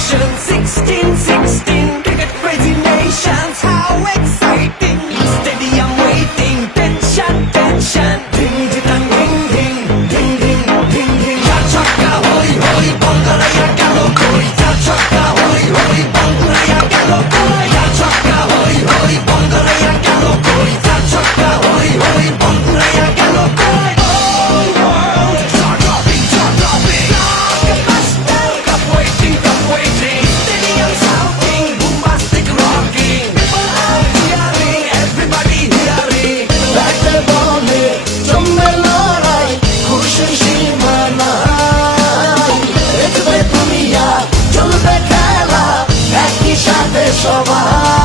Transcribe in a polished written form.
nation, 16, cricket crazy nations, how exciting! Stadium waiting, tension, ding ding ding ding ding ding ding ding. Cha chaka hoi hoi, Bangalaya gelo koi. Cha chaka hoi hoi, Bangalaya gelo koi. Cha chaka hoi hoi, Bangalaya gelo koi. Cha chaka hoi hoi, Bangalaya gelo koi. All world, start dropping. Blockbuster, cup waiting. Stadium shouting, bombastic rocking. People are cheering, everybody hearing. ব্যাটে বলে জমবে লড়াই, খুশির সীমা নাই। দেখবে দুনিয়া, চলবে খেলা, একই সাথে সবাই।